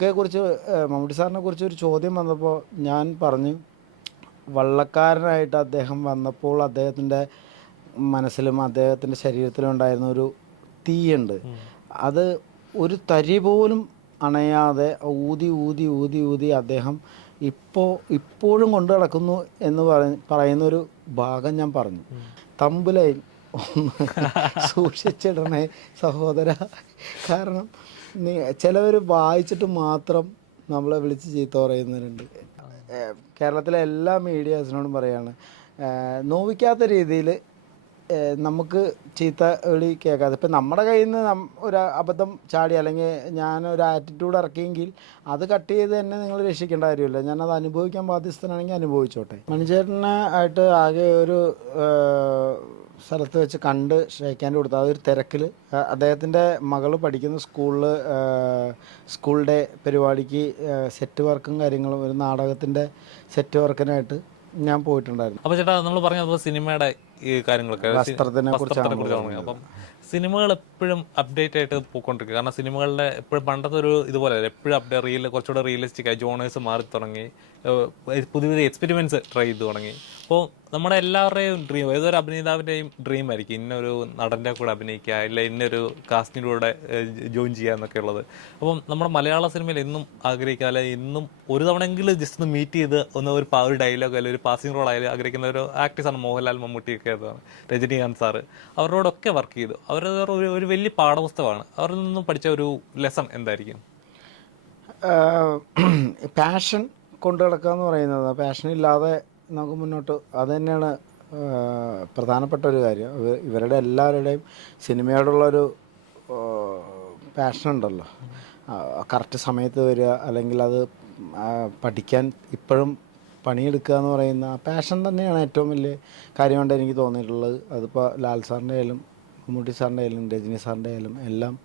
കുറിച്ച് മമ്മൂട്ടി സാറിനെ കുറിച്ച് ഒരു ചോദ്യം വന്നപ്പോൾ ഞാൻ പറഞ്ഞു വള്ളക്കാരനായിട്ട് അദ്ദേഹം വന്നപ്പോൾ അദ്ദേഹത്തിന്റെ മനസ്സിലും അദ്ദേഹത്തിന്റെ ശരീരത്തിലും ഉണ്ടായിരുന്ന ഒരു തീയുണ്ട്. അത് ഒരു തരി പോലും അണയാതെ ഊതി ഊതി ഊതി ഊതി അദ്ദേഹം ഇപ്പോൾ ഇപ്പോഴും കൊണ്ടു നടക്കുന്നു എന്ന് പറ- പറയുന്നൊരു ഭാഗം ഞാൻ പറഞ്ഞു. തമ്പുലയിൽ ഒന്ന് സൂക്ഷിച്ചിടണേ സഹോദര. കാരണം ചിലവർ വായിച്ചിട്ട് മാത്രം നമ്മളെ വിളിച്ച് ചീത്ത പറയുന്നവരുണ്ട്. കേരളത്തിലെ എല്ലാ മീഡിയാസിനോടും പറയാണ് നോവിക്കാത്ത രീതിയിൽ നമുക്ക് ചീത്ത വിളി കേൾക്കാതെ. ഇപ്പം നമ്മുടെ കയ്യിൽ നിന്ന് ഒരു അബദ്ധം ചാടി അല്ലെങ്കിൽ ഞാൻ ഒരു ആറ്റിറ്റ്യൂഡ് ഇറക്കിയെങ്കിൽ അത് കട്ട് ചെയ്ത് തന്നെ നിങ്ങൾ രക്ഷിക്കേണ്ട കാര്യമില്ല. ഞാനത് അനുഭവിക്കാൻ ബാധ്യസ്ഥനാണെങ്കിൽ അനുഭവിച്ചോട്ടെ. മണിച്ചേട്ടനെ ആയിട്ട് ആകെ ഒരു സ്ഥലത്ത് വെച്ച് കണ്ട് ഷേക്കാന്റെ കൊടുത്തു അതൊരു തിരക്കിൽ അദ്ദേഹത്തിന്റെ മകൾ പഠിക്കുന്ന സ്കൂളിൽ സ്കൂൾ ഡേ പരിപാടിക്ക് സെറ്റ് വർക്കും കാര്യങ്ങളും ഒരു നാടകത്തിന്റെ സെറ്റ് വർക്കിനായിട്ട് ഞാൻ പോയിട്ടുണ്ടായിരുന്നു. അപ്പോൾ ചേട്ടാ നമ്മൾ പറഞ്ഞത് സിനിമയുടെ ഈ കാര്യങ്ങളൊക്കെ വസ്ത്രത്തിനെ കുറിച്ചാണ് അപ്പം സിനിമകൾ എപ്പോഴും അപ്ഡേറ്റ് ആയിട്ട് പോയിക്കൊണ്ടിരിക്കുക കാരണം സിനിമകളുടെ എപ്പോഴും പണ്ടത്തെ ഒരു ഇതുപോലെ എപ്പോഴും അപ്ഡേറ്റ് റിയൽ കുറച്ചുകൂടെ റിയലിസ്റ്റിക് ആയി. ജോണേഴ്സ് മാറി തുടങ്ങി. പുതിയ പുതിയ എക്സ്പെരിമെന്റ്സ് ട്രൈ ചെയ്ത് തുടങ്ങി. അപ്പോൾ നമ്മുടെ എല്ലാവരുടെയും ഡ്രീം ഏതൊരു അഭിനേതാവിന്റെയും ഡ്രീം ആയിരിക്കും. ഇന്നൊരു നടന്റെ കൂടെ അഭിനയിക്കുക ഇല്ല ഇന്നൊരു കാസ്റ്റിന്റെ കൂടെ ജോയിൻ ചെയ്യുക എന്നൊക്കെ ഉള്ളത്. അപ്പം നമ്മുടെ മലയാള സിനിമയിൽ എന്നും ആഗ്രഹിക്കുക അല്ലെങ്കിൽ ഇന്നും ഒരു തവണയെങ്കിലും ജസ്റ്റ് ഒന്ന് മീറ്റ് ചെയ്ത് ഒന്ന് ഒരു ഒരു ഡയലോഗ് അല്ലെങ്കിൽ ഒരു പാസിംഗ് റോൾ ആയാലും ആഗ്രഹിക്കുന്ന ഒരു ആക്ടേഴ്സാണ് മോഹൻലാൽ മമ്മൂട്ടിയൊക്കെ ആയിരുന്നു. രജനീകാന്ത് സാറ്. അവരോടൊക്കെ വർക്ക് ചെയ്തു. അവർ ഒരു ഒരു വലിയ പാഠപുസ്തകമാണ്. അവരിൽ നിന്നും പഠിച്ച ഒരു ലെസൺ എന്തായിരിക്കും? പാഷൻ കൊണ്ടു നടക്കുക എന്ന് പറയുന്നത് പാഷൻ ഇല്ലാതെ നമുക്ക് മുന്നോട്ട് അത് തന്നെയാണ് പ്രധാനപ്പെട്ട ഒരു കാര്യം. ഇവ- ഇവരുടെ എല്ലാവരുടെയും സിനിമയോടുള്ളൊരു പാഷൻ ഉണ്ടല്ലോ. കറക്റ്റ് സമയത്ത് വരിക അല്ലെങ്കിൽ അത് പഠിക്കാൻ ഇപ്പോഴും പണിയെടുക്കുക എന്ന് പറയുന്ന പാഷൻ തന്നെയാണ് ഏറ്റവും വലിയ കാര്യമായിട്ട് എനിക്ക് തോന്നിയിട്ടുള്ളത്. അതിപ്പോൾ ലാൽ സാറിന്റെ ആയാലും മമ്മൂട്ടി സാറിന്റെ ആയാലും രജനി സാറിന്റെ ആയാലും എല്ലാം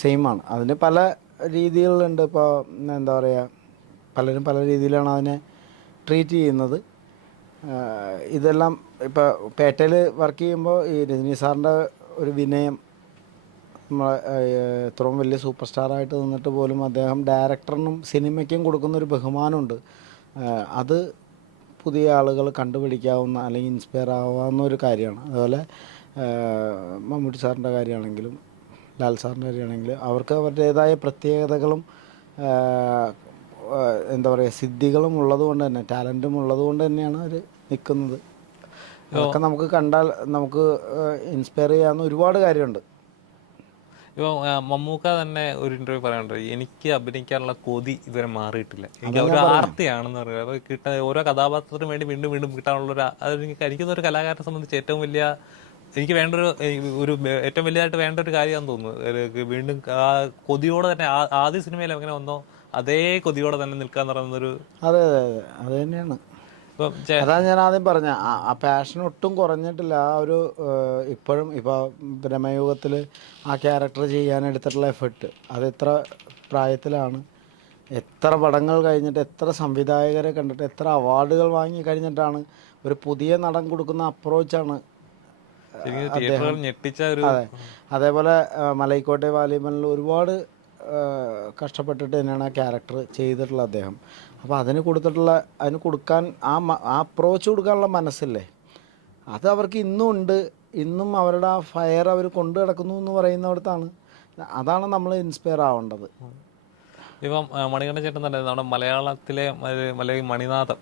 സെയിമാണ് അതിന് പല രീതികളുണ്ട് ഇപ്പോൾ എന്താ പറയുക പലരും പല രീതിയിലാണ് അതിനെ ട്രീറ്റ് ചെയ്യുന്നത്. ഇതെല്ലാം ഇപ്പോൾ പേട്ടയിൽ വർക്ക് ചെയ്യുമ്പോൾ ഈ രജനി സാറിന്റെ ഒരു വിനയം നമ്മളെ ഇത്രയും വലിയ സൂപ്പർ സ്റ്റാറായിട്ട് നിന്നിട്ട് പോലും അദ്ദേഹം ഡയറക്ടറിനും സിനിമയ്ക്കും കൊടുക്കുന്ന ഒരു ബഹുമാനമുണ്ട്. അത് പുതിയ ആളുകൾ കണ്ടുപിടിക്കാവുന്ന അല്ലെങ്കിൽ ഇൻസ്പയർ ആവാവുന്ന ഒരു കാര്യമാണ്. അതുപോലെ മമ്മൂട്ടി സാറിന്റെ കാര്യമാണെങ്കിലും ലാൽ സാറിന്റെ കാര്യമാണെങ്കിലും അവർക്ക് അവരുടേതായ പ്രത്യേകതകളും എന്താ പറയുക സിദ്ധികളും ഉള്ളതുകൊണ്ട് തന്നെ ടാലന്റും ഉള്ളതുകൊണ്ട് തന്നെയാണ് അവർ നിൽക്കുന്നത് അതൊക്കെ നമുക്ക് കണ്ടാൽ നമുക്ക് ഇൻസ്പയർ ചെയ്യാവുന്ന ഒരുപാട് കാര്യമുണ്ട്. ഇപ്പോൾ മമ്മൂക്ക തന്നെ ഒരു ഇന്റർവ്യൂ പറയാനുണ്ട്. എനിക്ക് അഭിനയിക്കാനുള്ള കൊതി ഇതുവരെ മാറിയിട്ടില്ല. എനിക്ക് ഒരു ആർത്തിയാണെന്ന് പറയുന്നത് അപ്പോൾ കിട്ട ഓരോ കഥാപാത്രത്തിനും വേണ്ടി വീണ്ടും വീണ്ടും കിട്ടാനുള്ള ഒരു അത് എനിക്ക് കഴിക്കുന്ന ഒരു കലാകാരനെ സംബന്ധിച്ച് ഏറ്റവും വലിയ എനിക്ക് വേണ്ട ഒരു ഒരു ഏറ്റവും വലിയതായിട്ട് വേണ്ട ഒരു കാര്യമാണെന്ന് തോന്നുന്നു. വീണ്ടും ആ കൊതിയോടെ തന്നെ ആദ്യ സിനിമയിൽ എങ്ങനെ വന്നോ അതേ കൊതിയോടെ തന്നെ നിൽക്കാന്ന് പറയുന്നൊരു അതെ അതെ അതെ. അത് തന്നെയാണ്. അതാ ഞാൻ ആദ്യം പറഞ്ഞ. ആ പാഷൻ ഒട്ടും കുറഞ്ഞിട്ടില്ല. ആ ഒരു ഇപ്പോഴും ഇപ്പോൾ ബ്രഹ്മയുഗത്തിൽ ആ ക്യാരക്ടർ ചെയ്യാൻ എടുത്തിട്ടുള്ള എഫേർട്ട് അത് എത്ര പ്രായത്തിലാണ്. എത്ര പടങ്ങൾ കഴിഞ്ഞിട്ട് എത്ര സംവിധായകരെ കണ്ടിട്ട് എത്ര അവാർഡുകൾ വാങ്ങി കഴിഞ്ഞിട്ടാണ് ഒരു പുതിയ നടൻ കൊടുക്കുന്ന അപ്രോച്ചാണ് അതെ. അതേപോലെ മലൈക്കോട്ടെ വാലിബനിൽ ഒരുപാട് കഷ്ടപ്പെട്ടിട്ട് തന്നെയാണ് ആ ക്യാരക്ടർ ചെയ്തിട്ടുള്ളത് അദ്ദേഹം. അപ്പോൾ അതിന് കൊടുത്തിട്ടുള്ള അതിന് കൊടുക്കാൻ ആ ആ അപ്രോച്ച് കൊടുക്കാനുള്ള മനസ്സില്ലേ? അത് അവർക്ക് ഇന്നും ഉണ്ട്. ഇന്നും അവരുടെ ആ ഫയർ അവർ കൊണ്ടു കിടക്കുന്നു എന്ന് പറയുന്നിടത്താണ്. അതാണ് നമ്മൾ ഇൻസ്പയർ ആവേണ്ടത്. ഇപ്പം മണികണ്ഠ ചേട്ടൻ തന്നെ നമ്മുടെ മലയാളത്തിലെ മല- മലയാളി മണിനാഥം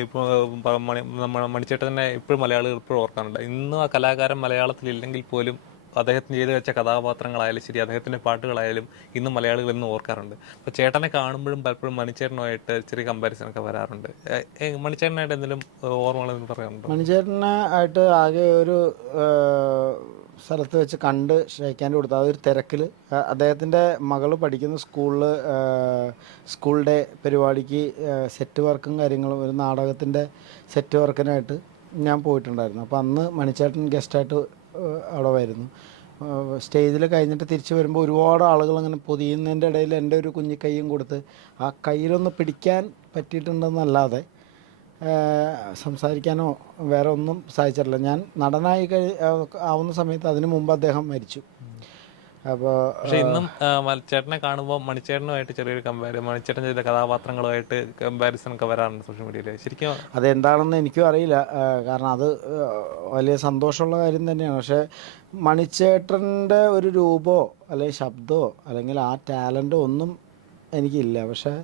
ഇപ്പോൾ മണി മണിച്ചേട്ടനെ ഇപ്പോഴും മലയാളികൾ ഇപ്പോഴും ഓർക്കാനുണ്ട് ഇന്നും ആ കലാകാരൻ മലയാളത്തിലില്ലെങ്കിൽ പോലും അദ്ദേഹത്തിന് ചെയ്തു വെച്ച കഥാപാത്രങ്ങളായാലും ശരി അദ്ദേഹത്തിന്റെ പാട്ടുകളായാലും ഇന്ന് മലയാളികൾ ഇന്ന് ഓർക്കാറുണ്ട്. അപ്പോൾ ചേട്ടനെ കാണുമ്പോഴും പലപ്പോഴും മണിച്ചേട്ടനുമായിട്ട് ചെറിയ കമ്പാരിസൺ ഒക്കെ വരാറുണ്ട്. മണിച്ചേട്ടനായിട്ട് എന്തെങ്കിലും ഓർമ്മകൾ പറയാറുണ്ടോ? മണിച്ചേട്ടനെ ആയിട്ട് ആകെ ഒരു സ്ഥലത്ത് വെച്ച് കണ്ട് ഷേക്കാന്റെ കൊടുത്തു അതൊരു തിരക്കിൽ അദ്ദേഹത്തിന്റെ മകൾ പഠിക്കുന്ന സ്കൂളിൽ സ്കൂൾ ഡേ പരിപാടിക്ക് സെറ്റ് വർക്കും കാര്യങ്ങളും ഒരു നാടകത്തിന്റെ സെറ്റ് വർക്കിനായിട്ട് ഞാൻ പോയിട്ടുണ്ടായിരുന്നു. അപ്പോൾ അന്ന് മണിച്ചേട്ടൻ ഗസ്റ്റായിട്ട് അവിടെ വരുന്നു. സ്റ്റേജിൽ കഴിഞ്ഞിട്ട് തിരിച്ച് വരുമ്പോൾ ഒരുപാട് ആളുകൾ അങ്ങനെ പൊതിയുന്നതിന്റെ ഇടയിൽ എന്റെ ഒരു കുഞ്ഞു കൈയും കൊടുത്ത് ആ കയ്യിലൊന്ന് പിടിക്കാൻ പറ്റിയിട്ടുണ്ടെന്നല്ലാതെ സംസാരിക്കാനോ വേറെ ഒന്നും സാധിച്ചിട്ടില്ല ഞാൻ നടനായി കഴി ആവുന്ന സമയത്ത് അതിനു മുമ്പ് അദ്ദേഹം മരിച്ചു. അപ്പോൾ പക്ഷെ ഇന്നും മണിച്ചേട്ടനെ കാണുമ്പോൾ മണിച്ചേട്ടനുമായിട്ട് ചെറിയൊരു കമ്പാരി മണിച്ചേട്ടൻ ചെയ്ത കഥാപാത്രങ്ങളുമായിട്ട് കമ്പാരിസൺ ഒക്കെ വരാറുണ്ട് സോഷ്യൽ മീഡിയയിൽ ശരിക്കും അതെന്താണെന്ന് എനിക്കും അറിയില്ല. കാരണം അത് വലിയ സന്തോഷമുള്ള കാര്യം തന്നെയാണ്. പക്ഷേ മണിച്ചേട്ടന്റെ ഒരു രൂപമോ അല്ലെങ്കിൽ ശബ്ദമോ അല്ലെങ്കിൽ ആ ടാലന്റോ ഒന്നും എനിക്കില്ല. പക്ഷേ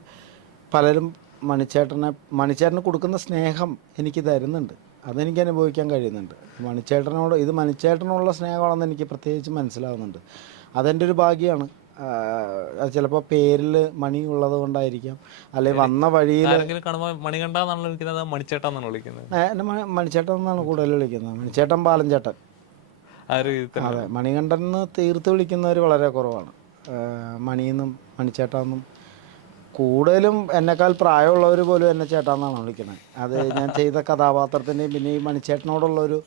പലരും മണിച്ചേട്ടനെ മണിച്ചേട്ടന് കൊടുക്കുന്ന സ്നേഹം എനിക്ക് തരുന്നുണ്ട്. അതെനിക്ക് അനുഭവിക്കാൻ കഴിയുന്നുണ്ട്. മണിച്ചേട്ടനോട് ഇത് മണിച്ചേട്ടനോടുള്ള സ്നേഹമാണെന്ന് എനിക്ക് പ്രത്യേകിച്ച് മനസ്സിലാവുന്നുണ്ട്. അതെന്റെ ഒരു ഭാഗ്യമാണ് അത് ചിലപ്പോൾ പേരിൽ മണി ഉള്ളത് കൊണ്ടായിരിക്കാം. അല്ലെങ്കിൽ വന്ന വഴിയിൽ മണിച്ചേട്ടൻ എന്നാണ് കൂടുതൽ വിളിക്കുന്നത് മണിച്ചേട്ടൻ പാലഞ്ചേട്ടൻ. അതെ മണികണ്ഠൻ തീർത്ത് വിളിക്കുന്നവർ വളരെ കുറവാണ്. മണിയെന്നും മണിച്ചേട്ടാന്നും കൂടുതലും എന്നെക്കാൾ പ്രായമുള്ളവർ പോലും എന്നെ ചേട്ടാന്നാണ് വിളിക്കുന്നത് അത് ഞാൻ ചെയ്ത കഥാപാത്രത്തിന്റെയും പിന്നെ ഈ മണിച്ചേട്ടനോടുള്ള ഒരു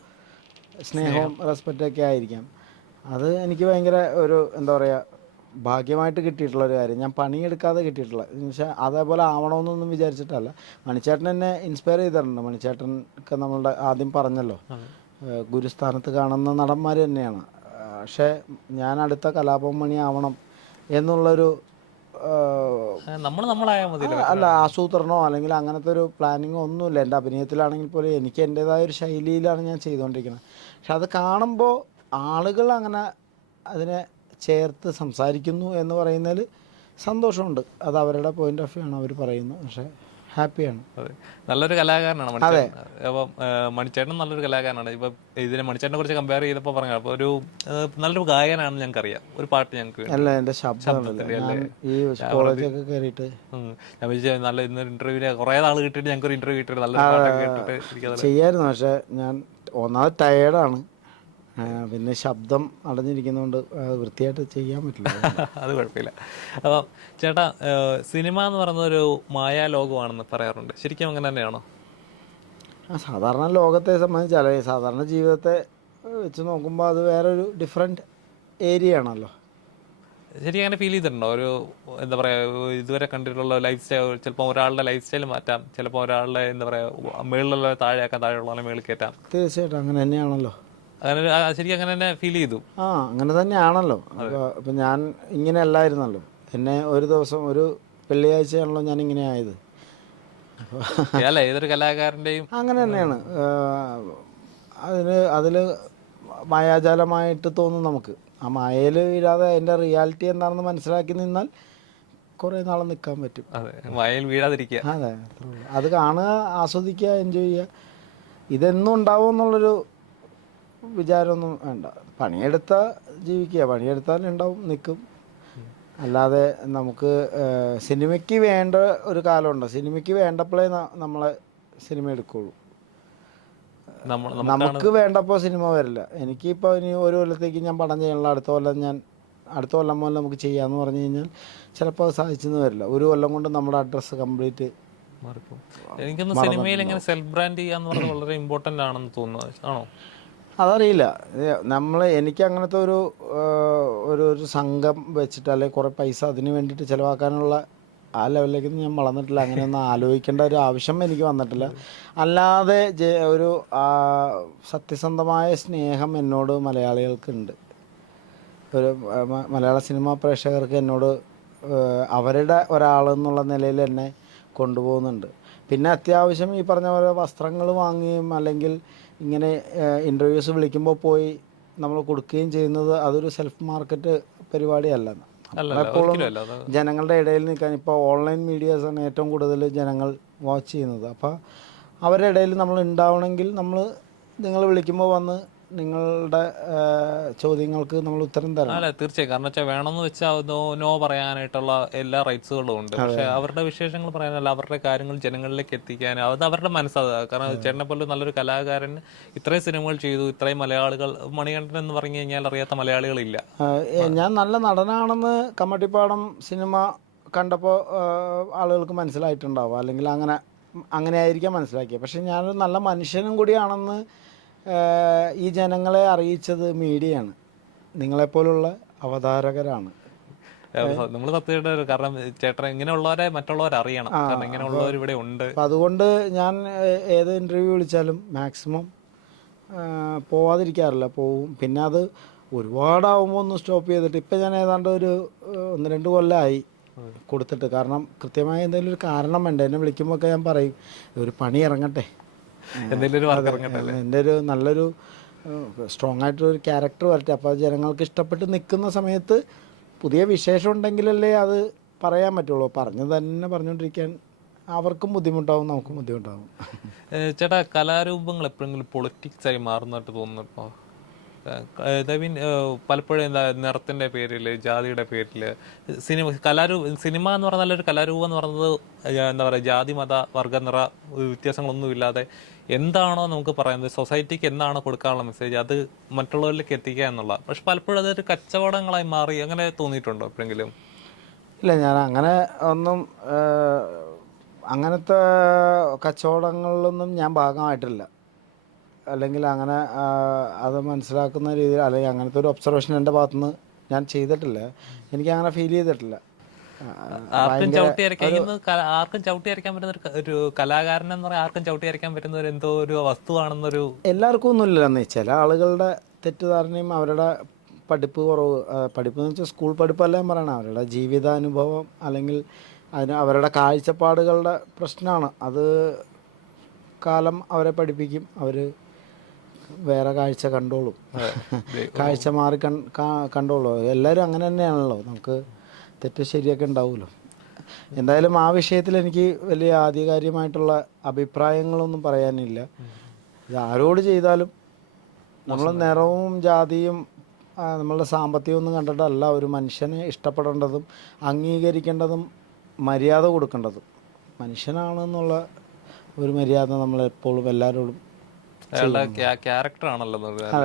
സ്നേഹവും റെസ്പെക്റ്റൊക്കെ ആയിരിക്കാം. അത് എനിക്ക് ഭയങ്കര ഒരു എന്താ പറയുക ഭാഗ്യമായിട്ട് കിട്ടിയിട്ടുള്ള ഒരു കാര്യം. ഞാൻ പണിയെടുക്കാതെ കിട്ടിയിട്ടുള്ള പക്ഷേ അതേപോലെ ആവണമെന്നൊന്നും വിചാരിച്ചിട്ടല്ല. മണിച്ചേട്ടൻ എന്നെ ഇൻസ്പയർ ചെയ്തിട്ടുണ്ട്. മണിച്ചേട്ടൻ ഒക്കെ നമ്മളുടെ ആദ്യം പറഞ്ഞല്ലോ ഗുരുസ്ഥാനത്ത് കാണുന്ന നടന്മാർ തന്നെയാണ്. പക്ഷേ ഞാൻ അടുത്ത കലാപം മണി ആവണം എന്നുള്ളൊരു നമ്മൾ അല്ല ആസൂത്രണോ അല്ലെങ്കിൽ അങ്ങനത്തെ ഒരു പ്ലാനിങ്ങോ ഒന്നുമില്ല. എന്റെ അഭിനയത്തിലാണെങ്കിൽ പോലും എനിക്ക് എന്റെതായ ഒരു ശൈലിയിലാണ് ഞാൻ ചെയ്തുകൊണ്ടിരിക്കുന്നത്. പക്ഷെ അത് കാണുമ്പോൾ ആളുകൾ അങ്ങനെ അതിനെ ചേർത്ത് സംസാരിക്കുന്നു എന്ന് പറയുന്നതിൽ സന്തോഷമുണ്ട്. അത് അവരുടെ പോയിന്റ് ഓഫ് വ്യൂ ആണ് അവർ പറയുന്നത്. പക്ഷേ ഹാപ്പിയാണ്. അതെ. നല്ലൊരു കലാകാരനാണ് മണിച്ചേട്ടൻ. അപ്പം നല്ലൊരു കലാകാരനാണ്. ഇപ്പൊ ഇതിനെ മണിച്ചേട്ടനെ കുറിച്ച് കമ്പയർ ചെയ്തപ്പോൾ പറഞ്ഞു അപ്പോൾ ഒരു നല്ലൊരു ഗായകനാണെന്ന് ഞങ്ങൾക്ക് അറിയാം ഒരു പാട്ട് ഞങ്ങൾക്ക്. അല്ല എന്റെ ഞാൻ വിചാരിച്ചു നല്ല ഇന്നൊരു ഇന്റർവ്യൂവിന് കുറേ നാൾ കിട്ടിയിട്ട് ഞങ്ങൾക്ക് ഒരു ഇന്റർവ്യൂ കിട്ടിയിട്ട് നല്ല പാട്ടൊക്കെ കേട്ടിട്ട് ചെയ്യായിരുന്നു. പക്ഷെ ഞാൻ ഒന്നാമത് ടയേർഡാണ് പിന്നെ ശബ്ദം അടഞ്ഞിരിക്കുന്നതുകൊണ്ട് അത് വൃത്തിയായിട്ട് ചെയ്യാൻ പറ്റില്ല. അത് കുഴപ്പമില്ല. അപ്പോൾ ചേട്ടാ സിനിമ എന്ന് പറയുന്നൊരു ഒരു മായാലോകമാണെന്ന് പറയാറുണ്ട്. ശരിക്കും അങ്ങനെ തന്നെയാണോ? സാധാരണ ലോകത്തെ സംബന്ധിച്ച് അല്ലെങ്കിൽ സാധാരണ ജീവിതത്തെ വെച്ച് നോക്കുമ്പോൾ അത് വേറൊരു ഡിഫറെന്റ് ഏരിയ ആണല്ലോ. ശരിക്കും അങ്ങനെ ഫീൽ ചെയ്തിട്ടുണ്ടോ? ഒരു എന്താ പറയുക ഇതുവരെ കണ്ടിട്ടുള്ള ലൈഫ് സ്റ്റൈൽ ചിലപ്പോൾ ഒരാളുടെ ലൈഫ് സ്റ്റൈൽ മാറ്റാം ചിലപ്പോൾ ഒരാളുടെ എന്താ പറയുക മേളിലുള്ള താഴെയാക്കാൻ താഴെയുള്ള മേളിൽ കയറ്റാം. തീർച്ചയായിട്ടും അങ്ങനെ തന്നെയാണല്ലോ. അങ്ങനെ ശരിക്കും അങ്ങനെ തന്നെ ഫീൽ ചെയ്തു. ആ അങ്ങനെ തന്നെയാണല്ലോ. അപ്പൊ ഞാൻ ഇങ്ങനെ അല്ലായിരുന്നല്ലോ. എന്നെ ഒരു ദിവസം ഒരു വെള്ളിയാഴ്ചയാണല്ലോ ഞാൻ ഇങ്ങനെ ആയത്. അല്ല ഏതൊരു കലാകാരന്റെയും? അങ്ങനെ തന്നെയാണ്. അതിന് അതിൽ മായാജാലമായിട്ട് തോന്നും നമുക്ക്. ആ മായയിൽ വീഴാതെ അതിന്റെ റിയാലിറ്റി എന്താണെന്ന് മനസ്സിലാക്കി നിന്നാൽ കുറേ നാൾ നിൽക്കാൻ പറ്റും. അതെ വയൽ വീഴാതിരിക്കുക. അതെ. അത് കാണുക ആസ്വദിക്കുക എൻജോയ് ചെയ്യുക. ഇതെന്നും ഉണ്ടാവും എന്നുള്ളൊരു വിചാരമൊന്നും വേണ്ട. പണിയെടുത്താൽ ജീവിക്കുക. പണിയെടുത്താൽ ഉണ്ടാവും നിൽക്കും. അല്ലാതെ നമുക്ക് സിനിമയ്ക്ക് വേണ്ട ഒരു കാലമുണ്ട്. സിനിമയ്ക്ക് വേണ്ടപ്പോഴേ നമ്മളെ സിനിമ എടുക്കുള്ളൂ. നമുക്ക് വേണ്ടപ്പോൾ സിനിമ വരില്ല. എനിക്കിപ്പോൾ ഇനി ഒരു കൊല്ലത്തേക്ക് ഞാൻ പടം ചെയ്യാനുള്ള അടുത്ത കൊല്ലം ഞാൻ അടുത്ത കൊല്ലം മുതൽ നമുക്ക് ചെയ്യാമെന്ന് പറഞ്ഞു കഴിഞ്ഞാൽ ചിലപ്പോൾ അത് സാധിച്ചെന്ന് വരില്ല. ഒരു കൊല്ലം കൊണ്ട് നമ്മുടെ അഡ്രസ് കംപ്ലീറ്റ് എനിക്കൊന്ന് സിനിമയിൽ ഇങ്ങനെ സെൽഫ് ബ്രാൻഡ് ചെയ്യാന്ന് പറഞ്ഞത് വളരെ ഇമ്പോർട്ടന്റ് ആണെന്ന് തോന്നുന്നു ആണോ? അതറിയില്ല. നമ്മൾ എനിക്ക് അങ്ങനത്തെ ഒരു ഒരു സംഘം വെച്ചിട്ട് അല്ലെങ്കിൽ കുറേ പൈസ അതിന് വേണ്ടിയിട്ട് ചിലവാക്കാനുള്ള ആ ലെവലിലേക്കൊന്നും ഞാൻ വളർന്നിട്ടില്ല. അങ്ങനെയൊന്നും ആലോചിക്കേണ്ട ഒരു ആവശ്യം എനിക്ക് വന്നിട്ടില്ല. അല്ലാതെ ഒരു സത്യസന്ധമായ സ്നേഹം എന്നോട് മലയാളികൾക്കുണ്ട്. ഒരു മലയാള സിനിമാ പ്രേക്ഷകർക്ക് എന്നോട് അവരുടെ അവരുടെ ഒരാളെന്നുള്ള നിലയിൽ എന്നെ കൊണ്ടുപോകുന്നുണ്ട്. പിന്നെ അത്യാവശ്യം ഈ പറഞ്ഞ പോലെ വസ്ത്രങ്ങൾ വാങ്ങുകയും അല്ലെങ്കിൽ ഇങ്ങനെ ഇന്റർവ്യൂസ് വിളിക്കുമ്പോൾ പോയി നമ്മൾ കൊടുക്കുകയും ചെയ്യുന്നത് അതൊരു സെൽഫ് മാർക്കറ്റ് പരിപാടിയല്ല. എപ്പോഴും ജനങ്ങളുടെ ഇടയിൽ നിൽക്കാൻ ഇപ്പോൾ ഓൺലൈൻ മീഡിയാസാണ് ഏറ്റവും കൂടുതൽ ജനങ്ങൾ വാച്ച് ചെയ്യുന്നത്. അപ്പോൾ അവരുടെ ഇടയിൽ നമ്മൾ ഉണ്ടാവണമെങ്കിൽ നമ്മൾ നിങ്ങൾ വിളിക്കുമ്പോൾ വന്ന് നിങ്ങളുടെ ചോദ്യങ്ങൾക്ക് നമ്മൾ ഉത്തരം തരണം. അല്ല തീർച്ചയായും. കാരണം വെച്ചാൽ വേണമെന്ന് വെച്ചാൽ നോ പറയാനായിട്ടുള്ള എല്ലാ റൈറ്റ്സുകളും ഉണ്ട്. പക്ഷെ അവരുടെ വിശേഷങ്ങൾ പറയാനല്ല അവരുടെ കാര്യങ്ങൾ ജനങ്ങളിലേക്ക് എത്തിക്കാൻ അത് അവരുടെ മനസ്സാ കാരണം ചേട്ടനെ പോലെ നല്ലൊരു കലാകാരൻ ഇത്രയും സിനിമകൾ ചെയ്തു ഇത്രയും മലയാളികൾ മണികണ്ഠൻ എന്ന് പറഞ്ഞു കഴിഞ്ഞാൽ അറിയാത്ത മലയാളികളില്ല. ഞാൻ നല്ല നടനാണെന്ന് കമ്മട്ടിപ്പാടം സിനിമ കണ്ടപ്പോൾ ആളുകൾക്ക് മനസ്സിലായിട്ടുണ്ടാവും. അല്ലെങ്കിൽ അങ്ങനെ അങ്ങനെ ആയിരിക്കാം മനസ്സിലാക്കിയത്. പക്ഷെ ഞാനൊരു നല്ല മനുഷ്യനും കൂടിയാണെന്ന് ഈ ജനങ്ങളെ അറിയിച്ചത് മീഡിയയാണ്. നിങ്ങളെപ്പോലുള്ള അവതാരകരാണ്. നമ്മൾ സത്യമായിട്ട് കാരണം ചേട്ടൻ ഇങ്ങനെയുള്ളവരെ മറ്റുള്ളവർ അറിയണം. കാരണം ഇങ്ങനെയുള്ളവർ ഇവിടെ ഉണ്ട്. അതുകൊണ്ട് ഞാൻ ഏത് ഇന്റർവ്യൂ വിളിച്ചാലും മാക്സിമം പോവാതിരിക്കാറില്ല. പോവും. പിന്നെ അത് ഒരുപാടാവുമ്പോൾ ഒന്ന് സ്റ്റോപ്പ് ചെയ്തിട്ട് ഇപ്പം ഞാൻ ഏതാണ്ട് ഒരു ഒന്ന് രണ്ട് കൊല്ലമായി കൊടുത്തിട്ട്. കാരണം കൃത്യമായ എന്തെങ്കിലും ഒരു കാരണം വേണ്ട. എന്നെ വിളിക്കുമ്പോൾ ഒക്കെ ഞാൻ പറയും ഒരു പണി ഇറങ്ങട്ടെ. എന്തെങ്കിലും ഒരു വർക്ക് ഇറങ്ങട്ടെ എന്റെ ഒരു നല്ലൊരു സ്ട്രോങ് ആയിട്ടൊരു ക്യാരക്ടർ വരട്ടെ. അപ്പോൾ ജനങ്ങൾക്ക് ഇഷ്ടപ്പെട്ട് നിൽക്കുന്ന സമയത്ത് പുതിയ വിശേഷം ഉണ്ടെങ്കിലല്ലേ അത് പറയാൻ പറ്റുള്ളൂ. പറഞ്ഞു തന്നെ പറഞ്ഞുകൊണ്ടിരിക്കാൻ അവർക്കും ബുദ്ധിമുട്ടാവും നമുക്കും ബുദ്ധിമുട്ടാവും. ചേട്ടാ കലാരൂപങ്ങൾ എപ്പോഴെങ്കിലും പൊളിറ്റിക്സ് ആയി മാറുന്നതായിട്ട് തോന്നുന്നുണ്ടോ? ഐ മീൻ പലപ്പോഴും എന്താ നിറത്തിന്റെ പേരിൽ ജാതിയുടെ പേരിൽ സിനിമ കലാരൂപ സിനിമ എന്ന് പറഞ്ഞാൽ ഒരു കലാരൂപം എന്ന് പറയുന്നത് എന്താ പറയുക ജാതി മത വർഗ നിറ വ്യത്യാസങ്ങളൊന്നും ഇല്ലാതെ എന്താണോ നമുക്ക് പറയുന്നത് സൊസൈറ്റിക്ക് എന്താണ് കൊടുക്കാനുള്ള മെസ്സേജ് അത് മറ്റുള്ളവരിലേക്ക് എത്തിക്കുക എന്നുള്ള. പക്ഷെ പലപ്പോഴും അതൊരു കച്ചവടങ്ങളായി മാറി അങ്ങനെ തോന്നിയിട്ടുണ്ടോ എപ്പോഴെങ്കിലും? ഇല്ല ഞാൻ അങ്ങനെ ഒന്നും അങ്ങനത്തെ കച്ചവടങ്ങളിലൊന്നും ഞാൻ ഭാഗമായിട്ടില്ല. അല്ലെങ്കിൽ അങ്ങനെ അത് മനസ്സിലാക്കുന്ന രീതിയിൽ അല്ലെങ്കിൽ അങ്ങനത്തെ ഒരു ഒബ്സർവേഷൻ എന്റെ ഭാഗത്തുനിന്ന് ഞാൻ ചെയ്തിട്ടില്ല. എനിക്ക് അങ്ങനെ ഫീൽ ചെയ്തിട്ടില്ല. ആർക്കും ചവിട്ടി അരയ്ക്കാൻ ഇന്ന് ആർക്കും ചവിട്ടി അരയ്ക്കാൻ പറ്റുന്ന ഒരു കലാകാരൻ എന്ന് പറയാൻ ആർക്കും ചവിട്ടി അരയ്ക്കാൻ പറ്റുന്ന ഒരു എന്തോ ഒരു വസ്തുവാണെന്നൊരു എല്ലാവർക്കും ഒന്നുമില്ലെന്നേ ചില ആളുകളുടെ തെറ്റിദ്ധാരണയും അവരുടെ പഠിപ്പ് കുറവ് പഠിപ്പ് എന്ന് വെച്ചാൽ സ്കൂൾ പഠിപ്പല്ല ഞാൻ പറയണം അവരുടെ ജീവിതാനുഭവം അല്ലെങ്കിൽ അതിന് അവരുടെ കാഴ്ചപ്പാടുകളുടെ പ്രശ്നമാണ്. അത് കാലം അവരെ പഠിപ്പിക്കും. അവർ വേറെ കാഴ്ച കണ്ടോളും. കാഴ്ച മാറി കണ്ടോളൂ. എല്ലാവരും അങ്ങനെ തന്നെയാണല്ലോ. നമുക്ക് തെറ്റ് ശരിയൊക്കെ ഉണ്ടാവുമല്ലോ എന്തായാലും ആ വിഷയത്തിൽ എനിക്ക് വലിയ ആധികാരികമായിട്ടുള്ള അഭിപ്രായങ്ങളൊന്നും പറയാനില്ല. ഇത് ആരോട് ചെയ്താലും നമ്മൾ നിറവും ജാതിയും നമ്മളുടെ സാമ്പത്തികം ഒന്നും കണ്ടിട്ടല്ല. ഒരു മനുഷ്യനെ ഇഷ്ടപ്പെടേണ്ടതും അംഗീകരിക്കേണ്ടതും മര്യാദ കൊടുക്കേണ്ടതും. മനുഷ്യനാണെന്നുള്ള ഒരു മര്യാദ നമ്മൾ എപ്പോഴും എല്ലാവരോടും ക്യാരക്ടർ ആണല്ലോ പറഞ്ഞാൽ.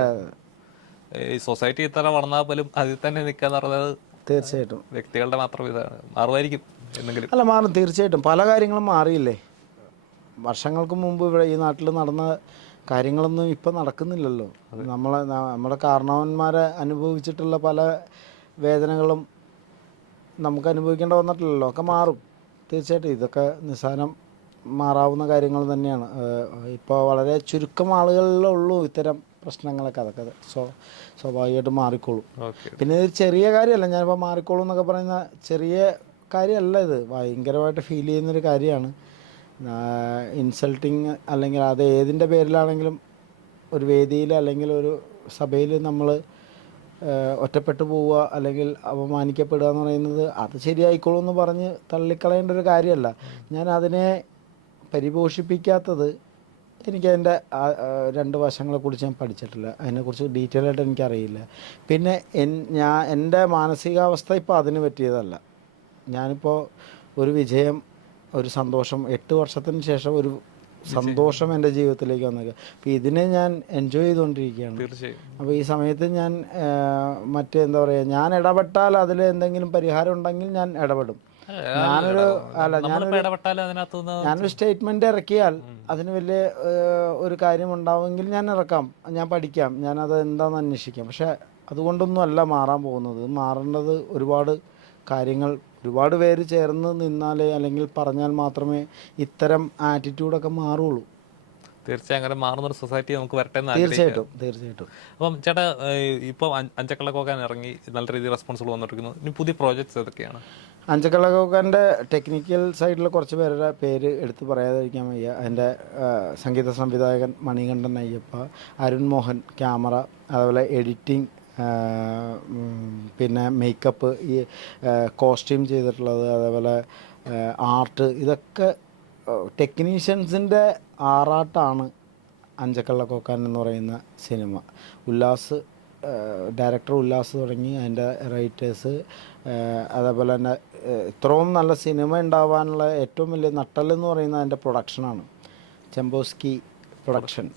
ഈ സൊസൈറ്റി ഇത്ര വളർന്നാൽ പോലും അതിൽ തന്നെ നിൽക്കാന്ന് പറയുന്നത് തീർച്ചയായിട്ടും. വ്യക്തികളുടെ മാത്രം ഇതാണ്. മാറുമായിരിക്കും എന്തെങ്കിലും അല്ല മാറും. തീർച്ചയായിട്ടും. പല കാര്യങ്ങളും മാറിയില്ലേ? വർഷങ്ങൾക്ക് മുമ്പ് ഇവിടെ ഈ നാട്ടിൽ നടന്ന കാര്യങ്ങളൊന്നും ഇപ്പം നടക്കുന്നില്ലല്ലോ. നമ്മളെ നമ്മുടെ കാരണവന്മാരെ അനുഭവിച്ചിട്ടുള്ള പല വേദനകളും നമുക്ക് അനുഭവിക്കേണ്ട വന്നിട്ടില്ലല്ലോ. ഒക്കെ മാറും. തീർച്ചയായിട്ടും. ഇതൊക്കെ നിസ്സാരം മാറാവുന്ന കാര്യങ്ങൾ തന്നെയാണ്. ഇപ്പോൾ വളരെ ചുരുക്കം ആളുകളിലുള്ളൂ ഇത്തരം പ്രശ്നങ്ങളൊക്കെ അതൊക്കെ സ്വ സ്വാഭാവികമായിട്ട് മാറിക്കോളും. പിന്നെ ഇത് ചെറിയ കാര്യമല്ല ഞാനിപ്പോൾ മാറിക്കോളും എന്നൊക്കെ പറയുന്ന ചെറിയ കാര്യമല്ല ഇത്. ഭയങ്കരമായിട്ട് ഫീൽ ചെയ്യുന്നൊരു കാര്യമാണ്. ഇൻസൾട്ടിങ് അല്ലെങ്കിൽ അത് ഏതിന്റെ പേരിലാണെങ്കിലും ഒരു വേദിയിൽ അല്ലെങ്കിൽ ഒരു സഭയിൽ നമ്മൾ ഒറ്റപ്പെട്ടു പോവുക അല്ലെങ്കിൽ അപമാനിക്കപ്പെടുക എന്ന് പറയുന്നത് അത് ശരിയായിക്കോളും എന്ന് പറഞ്ഞ് തള്ളിക്കളയേണ്ട ഒരു കാര്യമല്ല. ഞാൻ അതിനെ പരിപോഷിപ്പിക്കാത്തത് എനിക്കതിന്റെ അതിന്റെ രണ്ട് വശങ്ങളെ കുറിച്ച് ഞാൻ പഠിച്ചിട്ടില്ല. അതിനെക്കുറിച്ച് ഡീറ്റെയിൽ ആയിട്ട് എനിക്കറിയില്ല. പിന്നെ എൻ ഞാൻ എന്റെ മാനസികാവസ്ഥ ഇപ്പോൾ അതിന് പറ്റിയതല്ല. ഞാനിപ്പോൾ ഒരു വിജയം ഒരു സന്തോഷം എട്ട് വർഷത്തിന് ശേഷം ഒരു സന്തോഷം എന്റെ ജീവിതത്തിലേക്ക് വന്നേക്കുക അപ്പോൾ ഇതിനെ ഞാൻ എൻജോയ് ചെയ്തുകൊണ്ടിരിക്കുകയാണ്. അപ്പോൾ ഈ സമയത്ത് ഞാൻ മറ്റെന്താ മറ്റേ എന്താ പറയുക ഞാൻ ഇടപെട്ടാൽ അതിൽ എന്തെങ്കിലും പരിഹാരം ഉണ്ടെങ്കിൽ ഞാൻ ഇടപെടും. ഞാനൊരു അല്ല ഞാനൊരു ഞാനൊരു സ്റ്റേറ്റ്മെന്റ് ഇറക്കിയാൽ അതിന് വലിയ ഒരു കാര്യം ഉണ്ടാവുമെങ്കിൽ ഞാൻ ഇറക്കാം. ഞാൻ പഠിക്കാം. ഞാൻ ഞാനത് എന്താണെന്ന് അന്വേഷിക്കാം. പക്ഷേ അതുകൊണ്ടൊന്നും അല്ല മാറാൻ പോകുന്നത്. മാറേണ്ടത് ഒരുപാട് കാര്യങ്ങൾ ഒരുപാട് പേര് ചേർന്ന് നിന്നാലേ അല്ലെങ്കിൽ പറഞ്ഞാൽ മാത്രമേ ഇത്തരം ആറ്റിറ്റ്യൂഡൊക്കെ മാറുള്ളൂ. തീർച്ചയായും അങ്ങനെ മാറുന്ന ഒരു സൊസൈറ്റി നമുക്ക് വരട്ടെ എന്ന് തീർച്ചയായിട്ടും തീർച്ചയായിട്ടും. അപ്പം ചേട്ടാ ഇപ്പോൾ അഞ്ചക്കളക്കോക്കാൻ ഇറങ്ങി നല്ല രീതിയിൽ റെസ്പോൺസിബിൾ വന്നിരിക്കുന്നു ഇനി പുതിയ പ്രോജക്ട്സ് ഏതൊക്കെയാണ്? അഞ്ചക്കള്ളക്കോക്കാന്റെ ടെക്നിക്കൽ സൈഡിൽ കുറച്ച് പേരുടെ പേര് എടുത്ത് പറയാതിരിക്കാൻ വയ്യ. അതിന്റെ സംഗീത സംവിധായകൻ മണികണ്ഠൻ അയ്യപ്പ അരുൺ മോഹൻ ക്യാമറ അതുപോലെ എഡിറ്റിംഗ് പിന്നെ മേക്കപ്പ് ഈ കോസ്റ്റ്യൂം ചെയ്തിട്ടുള്ളത് അതേപോലെ ആർട്ട് ഇതൊക്കെ ടെക്നീഷ്യൻസിന്റെ ആറാട്ടാണ് അഞ്ചക്കള്ള കോക്കാൻ എന്ന് പറയുന്ന സിനിമ. ഉല്ലാസ് ഡയറക്ടർ ഉല്ലാസ് തുടങ്ങി അതിന്റെ റൈറ്റേഴ്സ് അതേപോലെ തന്നെ ഇത്രയും നല്ല സിനിമ ഉണ്ടാവാനുള്ള ഏറ്റവും വലിയ നട്ടലെന്ന് പറയുന്നത് അതിന്റെ പ്രൊഡക്ഷനാണ്. ചെമ്പോസ്കി പ്രൊഡക്ഷൻ.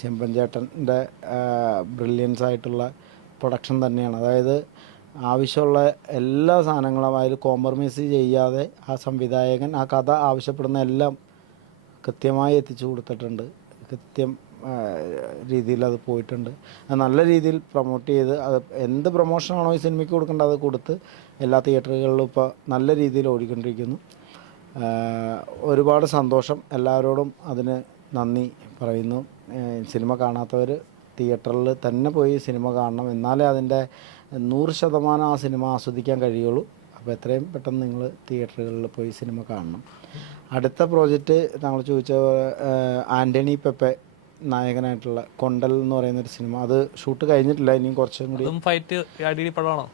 ചെമ്പൻ ചേട്ടന്റെ ബ്രില്യൻസ് ആയിട്ടുള്ള പ്രൊഡക്ഷൻ തന്നെയാണ്. അതായത് ആവശ്യമുള്ള എല്ലാ സാധനങ്ങളും അതിൽ കോംപ്രമൈസ് ചെയ്യാതെ ആ സംവിധായകൻ ആ കഥ ആവശ്യപ്പെടുന്ന എല്ലാം കൃത്യമായി എത്തിച്ചു കൊടുത്തിട്ടുണ്ട്. കൃത്യം രീതിയിൽ അത് പോയിട്ടുണ്ട്. അത് നല്ല രീതിയിൽ പ്രൊമോട്ട് ചെയ്ത് അത് എന്ത് പ്രൊമോഷനാണോ ഈ സിനിമയ്ക്ക് കൊടുക്കേണ്ടത് അത് കൊടുത്ത് എല്ലാ തിയേറ്ററുകളിലും ഇപ്പോൾ നല്ല രീതിയിൽ ഓടിക്കൊണ്ടിരിക്കുന്നു. ഒരുപാട് സന്തോഷം. എല്ലാവരോടും അതിന് നന്ദി പറയുന്നു. സിനിമ കാണാത്തവർ തിയേറ്ററിൽ തന്നെ പോയി സിനിമ കാണണം. എന്നാലേ അതിന്റെ നൂറ് ശതമാനം ആ സിനിമ ആസ്വദിക്കാൻ കഴിയുള്ളൂ. അപ്പോൾ എത്രയും പെട്ടെന്ന് നിങ്ങൾ തിയേറ്ററുകളിൽ പോയി സിനിമ കാണണം. അടുത്ത പ്രോജക്റ്റ് താങ്കൾ ചോദിച്ച ആന്റണി പെപ്പെ നായകനായിട്ടുള്ള കൊണ്ടൽ എന്ന് പറയുന്നൊരു സിനിമ. അത് ഷൂട്ട് കഴിഞ്ഞിട്ടില്ല ഇനിയും കുറച്ചും കൂടി. ഫൈറ്റ് അടിയിടി പടമാണോ?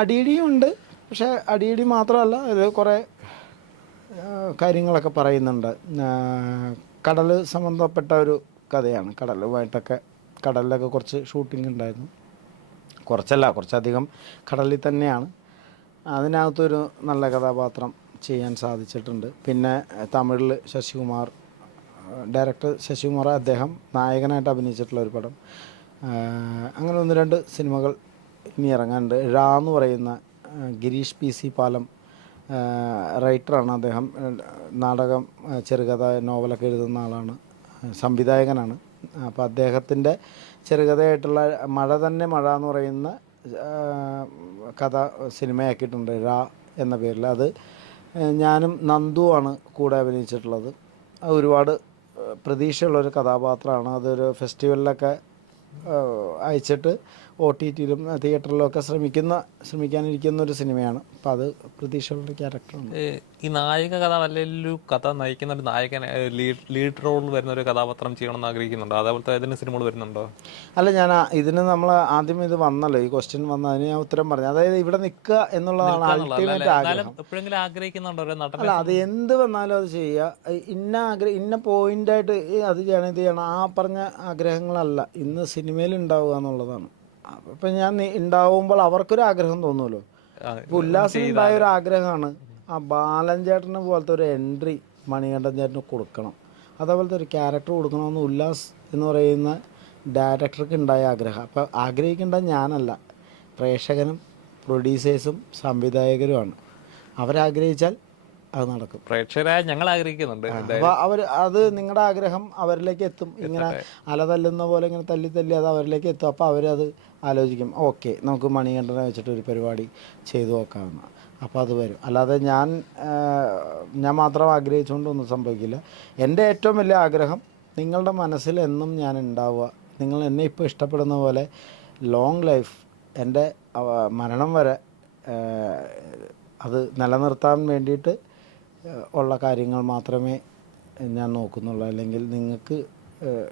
അടിയിടിയും ഉണ്ട്. പക്ഷേ അടിയിടി മാത്രമല്ല ഇത് കുറേ കാര്യങ്ങളൊക്കെ പറയുന്നുണ്ട്. കടൽ സംബന്ധപ്പെട്ട ഒരു കഥയാണ്. കടലുമായിട്ടൊക്കെ കടലിലൊക്കെ കുറച്ച് ഷൂട്ടിംഗ് ഉണ്ടായിരുന്നു. കുറച്ചല്ല കുറച്ചധികം കടലിൽ തന്നെയാണ്. അതിനകത്തൊരു നല്ല കഥാപാത്രം ചെയ്യാൻ സാധിച്ചിട്ടുണ്ട്. പിന്നെ തമിഴിൽ ശശികുമാർ ഡയറക്ടർ ശശികുമാർ അദ്ദേഹം നായകനായിട്ട് അഭിനയിച്ചിട്ടുള്ള ഒരു പടം. അങ്ങനെ ഒന്ന് രണ്ട് സിനിമകൾ ഇനി ഇറങ്ങാനുണ്ട്. ഴ എന്ന് പറയുന്ന ഗിരീഷ് പി സി പാലം റൈറ്ററാണ് അദ്ദേഹം. നാടകം ചെറുകഥ നോവലൊക്കെ എഴുതുന്ന ആളാണ്. സംവിധായകനാണ്. അപ്പോൾ അദ്ദേഹത്തിന്റെ ചെറുകഥയായിട്ടുള്ള മഴ തന്നെ മഴ എന്ന് പറയുന്ന കഥ സിനിമയാക്കിയിട്ടുണ്ട്. ഴ എന്ന പേരിൽ. അത് ഞാനും നന്ദുവാണ് കൂടെ അഭിനയിച്ചിട്ടുള്ളത്. ഒരുപാട് പ്രതീക്ഷയുള്ളൊരു കഥാപാത്രമാണ്. അതൊരു ഫെസ്റ്റിവലിലൊക്കെ അയച്ചിട്ട് ഒ ടി ടിയിലും തിയേറ്ററിലും ഒക്കെ ശ്രമിക്കുന്ന ശ്രമിക്കാനിരിക്കുന്ന ഒരു സിനിമയാണ്. അപ്പോൾ അത് പ്രതീക്ഷയുള്ള ക്യാരക്ടറാണ്. ഈ നായക കഥ അല്ലെങ്കിൽ കഥ നയിക്കുന്ന ഒരു നായകൻ ലീഡ് റോൾ വരുന്ന ഒരു കഥാപാത്രം ചെയ്യണമെന്ന് ആഗ്രഹിക്കുന്നുണ്ടോ? അതേപോലത്തെ ഏതെങ്കിലും സിനിമകൾ വരുന്നുണ്ടോ? അല്ല ഞാൻ ഇതിന് നമ്മൾ ആദ്യം ഇത് വന്നല്ലോ. ഈ ക്വസ്റ്റ്യൻ വന്ന അതിന് ഞാൻ ഉത്തരം പറഞ്ഞു. അതായത് ഇവിടെ നിൽക്കുക എന്നുള്ളതാണ് അൾട്ടിമേറ്റ് ആഗ്രഹം. എപ്പോഴെങ്കിലും ആഗ്രഹിക്കുന്നുണ്ടോ അല്ല അത് എന്ത് വന്നാലും അത് ചെയ്യുക. ഇന്ന ആഗ്രഹം ഇന്ന പോയിന്റായിട്ട് അത് ചെയ്യണം ഇത് ചെയ്യണം ആ പറഞ്ഞ ആഗ്രഹങ്ങളല്ല. ഇന്ന് സിനിമയിൽ ഉണ്ടാവുക എന്നുള്ളതാണ്. അപ്പം ഞാൻ ഉണ്ടാവുമ്പോൾ അവർക്കൊരു ആഗ്രഹം തോന്നുമല്ലോ. ഇപ്പൊ ഉല്ലാസം ഉണ്ടായ ഒരു ആഗ്രഹമാണ് ആ ബാലൻ ചേട്ടനെ പോലത്തെ ഒരു എൻട്രി മണികണ്ഠൻ ചേട്ടന് കൊടുക്കണം. അതേപോലത്തെ ഒരു ക്യാരക്ടർ കൊടുക്കണമെന്ന് ഉല്ലാസ് എന്ന് പറയുന്ന ഡയറക്ടർക്ക് ഉണ്ടായ ആഗ്രഹം. അപ്പോൾ ആഗ്രഹിക്കേണ്ട ഞാനല്ല. പ്രേക്ഷകനും പ്രൊഡ്യൂസേഴ്സും സംവിധായകരുമാണ്. അവരാഗ്രഹിച്ചാൽ അത് നടക്കും. പ്രേക്ഷകരായ ഞങ്ങൾ ആഗ്രഹിക്കുന്നുണ്ട് അപ്പോൾ അവർ അത് നിങ്ങളുടെ ആഗ്രഹം അവരിലേക്ക് എത്തും. ഇങ്ങനെ അല തല്ലുന്ന പോലെ ഇങ്ങനെ തല്ലി തല്ലി അത് അവരിലേക്ക് എത്തും. അപ്പോൾ അവരത് ആലോചിക്കും. ഓക്കെ നമുക്ക് മണികണ്ഠനെ വെച്ചിട്ട് ഒരു പരിപാടി ചെയ്തു നോക്കാമെന്ന്. അപ്പോൾ അത് വരും. അല്ലാതെ ഞാൻ ഞാൻ മാത്രം ആഗ്രഹിച്ചുകൊണ്ടൊന്നും സംഭവിക്കില്ല. എന്റെ ഏറ്റവും വലിയ ആഗ്രഹം നിങ്ങളുടെ മനസ്സിൽ എന്നും ഞാൻ ഉണ്ടാവുക. നിങ്ങൾ എന്നെ ഇപ്പോൾ ഇഷ്ടപ്പെടുന്ന പോലെ ലോങ് ലൈഫ് എന്റെ മരണം വരെ അത് നിലനിർത്താൻ വേണ്ടിയിട്ട് ഉള്ള കാര്യങ്ങൾ മാത്രമേ ഞാൻ നോക്കുന്നുള്ളൂ. അല്ലെങ്കിൽ നിങ്ങൾക്ക്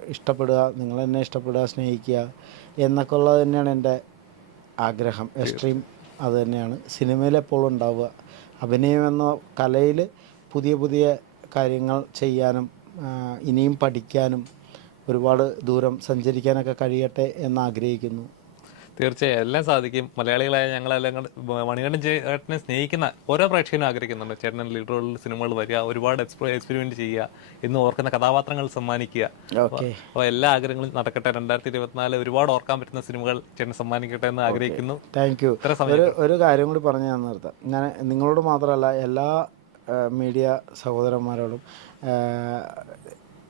ഇഷ്ടപ്പെടുക നിങ്ങൾ എന്നെ ഇഷ്ടപ്പെടുക സ്നേഹിക്കുക എന്നൊക്കെ ഉള്ളത് തന്നെയാണ് എന്റെ ആഗ്രഹം. എക്സ്ട്രീം അത് തന്നെയാണ്. സിനിമയിൽ എപ്പോഴും ഉണ്ടാവുക. അഭിനയം എന്ന കലയിൽ പുതിയ പുതിയ കാര്യങ്ങൾ ചെയ്യാനും ഇനിയും പഠിക്കാനും ഒരുപാട് ദൂരം സഞ്ചരിക്കാനൊക്കെ കഴിയട്ടെ എന്ന് ആഗ്രഹിക്കുന്നു. തീർച്ചയായും എല്ലാം സാധിക്കും. മലയാളികളായ ഞങ്ങളെല്ലാം മണികണ്ഠൻ ചേട്ടനെ സ്നേഹിക്കുന്ന ഓരോ പ്രേക്ഷകനും ആഗ്രഹിക്കുന്നുണ്ട്. ചേട്ടൻ ലീഡ് റോളിൽ സിനിമകൾ വരിക ഒരുപാട് എക്സ്പ്രോ എക്സ്പെരിമെന്റ് ചെയ്യുക എന്ന് ഓർക്കുന്ന കഥാപാത്രങ്ങൾ സമ്മാനിക്കുക. അപ്പോൾ എല്ലാ ആഗ്രഹങ്ങളും നടക്കട്ടെ. രണ്ടായിരത്തി ഇരുപത്തിനാല് ഒരുപാട് ഓർക്കാൻ പറ്റുന്ന സിനിമകൾ ചേട്ടൻ സമ്മാനിക്കട്ടെ എന്ന് ആഗ്രഹിക്കുന്നു. താങ്ക് യു ഒരു ഒരു കാര്യം കൂടി പറഞ്ഞു ഞാൻ നിർത്താം. ഞാൻ നിങ്ങളോട് മാത്രമല്ല എല്ലാ മീഡിയ സഹോദരന്മാരോടും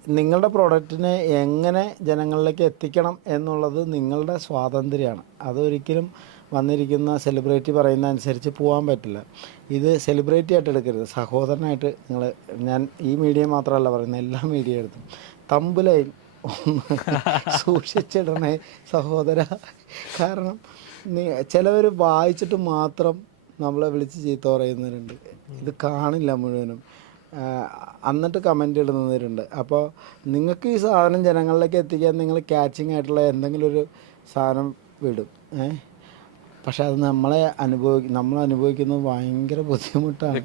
നിങ്ങളുടെ പ്രോഡക്റ്റിനെ എങ്ങനെ ജനങ്ങളിലേക്ക് എത്തിക്കണം എന്നുള്ളത് നിങ്ങളുടെ സ്വാതന്ത്ര്യമാണ്. അതൊരിക്കലും വന്നിരിക്കുന്ന സെലിബ്രിറ്റി പറയുന്ന അനുസരിച്ച് പോകാൻ പറ്റില്ല. ഇത് സെലിബ്രിറ്റി ആയിട്ട് എടുക്കരുത്. സഹോദരനായിട്ട് നിങ്ങൾ ഞാൻ ഈ മീഡിയ മാത്രമല്ല പറയുന്നത് എല്ലാ മീഡിയ എടുത്തും. തമ്പുലൈൻ ഒന്ന് സൂക്ഷിച്ചിടണേ സഹോദര. കാരണം ചിലവർ വായിച്ചിട്ട് മാത്രം നമ്മളെ വിളിച്ച് ചീത്ത പറയുന്നവരുണ്ട്. ഇത് കാണില്ല മുഴുവനും. എന്നിട്ട് കമന്റ് ഇടുന്നവരുണ്ട്. അപ്പോൾ നിങ്ങൾക്ക് ഈ സാധനം ജനങ്ങളിലേക്ക് എത്തിക്കാൻ നിങ്ങൾ ക്യാച്ചിങ് ആയിട്ടുള്ള എന്തെങ്കിലും ഒരു സാധനം വിടും. ഏ? പക്ഷെ അത് നമ്മളെ അനുഭവി നമ്മൾ അനുഭവിക്കുന്നത് ഭയങ്കര ബുദ്ധിമുട്ടാണ്.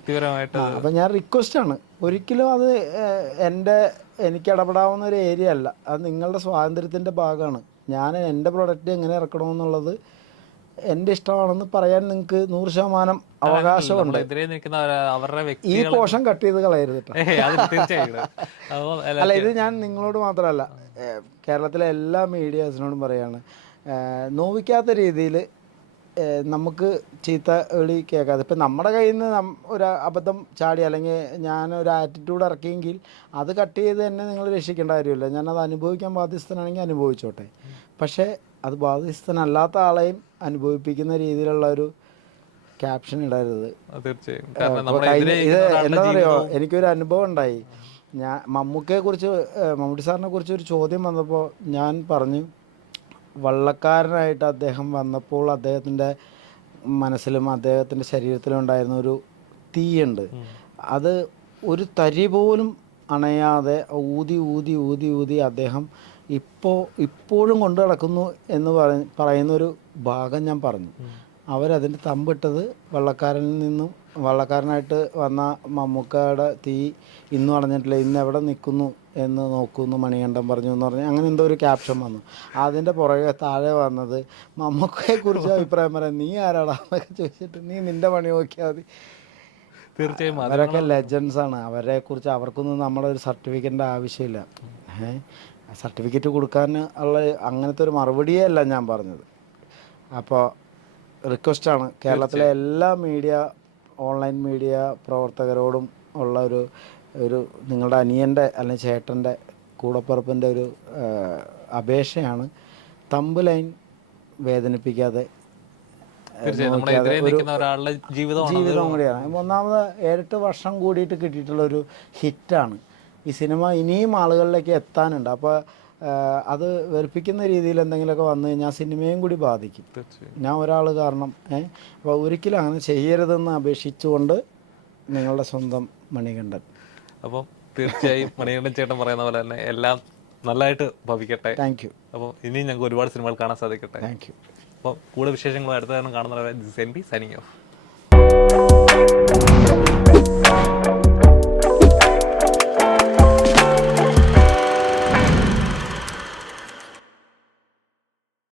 അപ്പം ഞാൻ റിക്വസ്റ്റ് ആണ്. ഒരിക്കലും അത് എന്റെ എനിക്ക് ഇടപെടാവുന്ന ഒരു ഏരിയ അല്ല. അത് നിങ്ങളുടെ സ്വാതന്ത്ര്യത്തിന്റെ ഭാഗമാണ്. ഞാൻ എന്റെ പ്രൊഡക്റ്റ് എങ്ങനെ ഇറക്കണമെന്നുള്ളത് എന്റെ ഇഷ്ടമാണെന്ന് പറയാൻ നിങ്ങൾക്ക് നൂറ് ശതമാനം അവകാശമുണ്ട്. ഈ പോഷൻ കട്ട് ചെയ്ത് കളയരുത് അല്ല ഇത് ഞാൻ നിങ്ങളോട് മാത്രമല്ല കേരളത്തിലെ എല്ലാ മീഡിയാസിനോടും പറയാണ് നോവിക്കാത്ത രീതിയിൽ നമുക്ക് ചീത്ത വിളി കേൾക്കാതെ. ഇപ്പം നമ്മുടെ കയ്യിൽ നിന്ന് നം- ഒരു അബദ്ധം ചാടി അല്ലെങ്കിൽ ഞാൻ ഒരു ആറ്റിറ്റ്യൂഡ് ഇറക്കിയെങ്കിൽ അത് കട്ട് ചെയ്ത് തന്നെ നിങ്ങൾ രക്ഷിക്കേണ്ട കാര്യമില്ല. ഞാനത് അനുഭവിക്കാൻ ബാധ്യസ്ഥനാണെങ്കിൽ അനുഭവിച്ചോട്ടെ. പക്ഷേ അത് ബാധ്യസ്ഥനല്ലാത്ത ആളെയും അനുഭവിപ്പിക്കുന്ന രീതിയിലുള്ള ഒരു ക്യാപ്ഷൻ ഇടരുത്. തീർച്ചയായും. ഇത് എന്താ പറയുക എനിക്കൊരു അനുഭവം ഉണ്ടായി. ഞാൻ മമ്മൂക്കയെ കുറിച്ച് മമ്മൂട്ടി സാറിനെ കുറിച്ച് ഒരു ചോദ്യം വന്നപ്പോൾ ഞാൻ പറഞ്ഞു വള്ളക്കാരനായിട്ട് അദ്ദേഹം വന്നപ്പോൾ അദ്ദേഹത്തിന്റെ മനസ്സിലും അദ്ദേഹത്തിന്റെ ശരീരത്തിലും ഉണ്ടായിരുന്ന ഒരു തീയുണ്ട്. അത് ഒരു തരി പോലും അണയാതെ ഊതി ഊതി ഊതി ഊതി അദ്ദേഹം ഇപ്പോൾ ഇപ്പോഴും കൊണ്ടു നടക്കുന്നു എന്ന് പറയുന്ന പറയുന്നൊരു ഭാഗം ഞാൻ പറഞ്ഞു. അവരതിന്റെ തമ്പിട്ടത് വള്ളക്കാരനിൽ നിന്നും വള്ളക്കാരനായിട്ട് വന്ന മമ്മൂക്കയുടെ തീ ഇന്നും അടഞ്ഞിട്ടില്ല ഇന്ന് എവിടെ നിൽക്കുന്നു എന്ന് നോക്കുന്നു മണികണ്ഠൻ പറഞ്ഞു എന്ന് പറഞ്ഞ് അങ്ങനെ എന്തോ ഒരു ക്യാപ്ഷൻ വന്നു. അതിന്റെ പുറകെ താഴെ വന്നത് മമ്മൂക്കയെ കുറിച്ച് അഭിപ്രായം പറയാം നീ ആരാടാ? എന്നൊക്കെ ചോദിച്ചിട്ട് നീ നിന്റെ പണി നോക്കിയാൽ മതി. തീർച്ചയായും അവരൊക്കെ ലെജൻസ് ആണ്. അവരെ കുറിച്ച് അവർക്കൊന്നും നമ്മുടെ ഒരു സർട്ടിഫിക്കറ്റിന്റെ ആവശ്യമില്ല സർട്ടിഫിക്കറ്റ് കൊടുക്കാൻ ഉള്ള അങ്ങനത്തെ ഒരു മറുപടിയേ അല്ല ഞാൻ പറഞ്ഞത്. അപ്പോൾ റിക്വസ്റ്റാണ് കേരളത്തിലെ എല്ലാ മീഡിയ ഓൺലൈൻ മീഡിയ പ്രവർത്തകരോടും ഉള്ള ഒരു ഒരു നിങ്ങളുടെ അനിയന്റെ അല്ലെങ്കിൽ ചേട്ടന്റെ കൂടപ്പിറപ്പിന്റെ ഒരു അപേക്ഷയാണ് തമ്പ് ലൈൻ വേദനിപ്പിക്കാതെ ജീവിതം കൂടിയാണ് ഒന്നാമത് ഏഴെട്ട് വർഷം കൂടിയിട്ട് കിട്ടിയിട്ടുള്ള ഒരു ഹിറ്റാണ് ഈ സിനിമ ഇനിയും ആളുകളിലേക്ക് എത്താനുണ്ട്. അപ്പോൾ അത് വെറുപ്പിക്കുന്ന രീതിയിൽ എന്തെങ്കിലുമൊക്കെ വന്നു കഴിഞ്ഞാൽ സിനിമയും കൂടി ബാധിക്കും. ഞാൻ ഒരാൾ കാരണം അപ്പോൾ ഒരിക്കലും അങ്ങനെ ചെയ്യരുതെന്ന് അപേക്ഷിച്ചുകൊണ്ട് നിങ്ങളുടെ സ്വന്തം മണികണ്ഠൻ. അപ്പം തീർച്ചയായും മണികണ്ഠൻ ചേട്ടൻ പറയുന്ന പോലെ തന്നെ എല്ലാം നല്ലതായിട്ട് ഭവിക്കട്ടെ. താങ്ക് യു അപ്പോൾ ഇനിയും ഞങ്ങൾക്ക് ഒരുപാട് സിനിമകൾ കാണാൻ സാധിക്കട്ടെ. താങ്ക് യു അപ്പോൾ കൂടുതൽ വിശേഷങ്ങൾ അടുത്ത തന്നെ കാണുന്നവരെ ദിസ് ബി സൈനിങ് ഓഫ്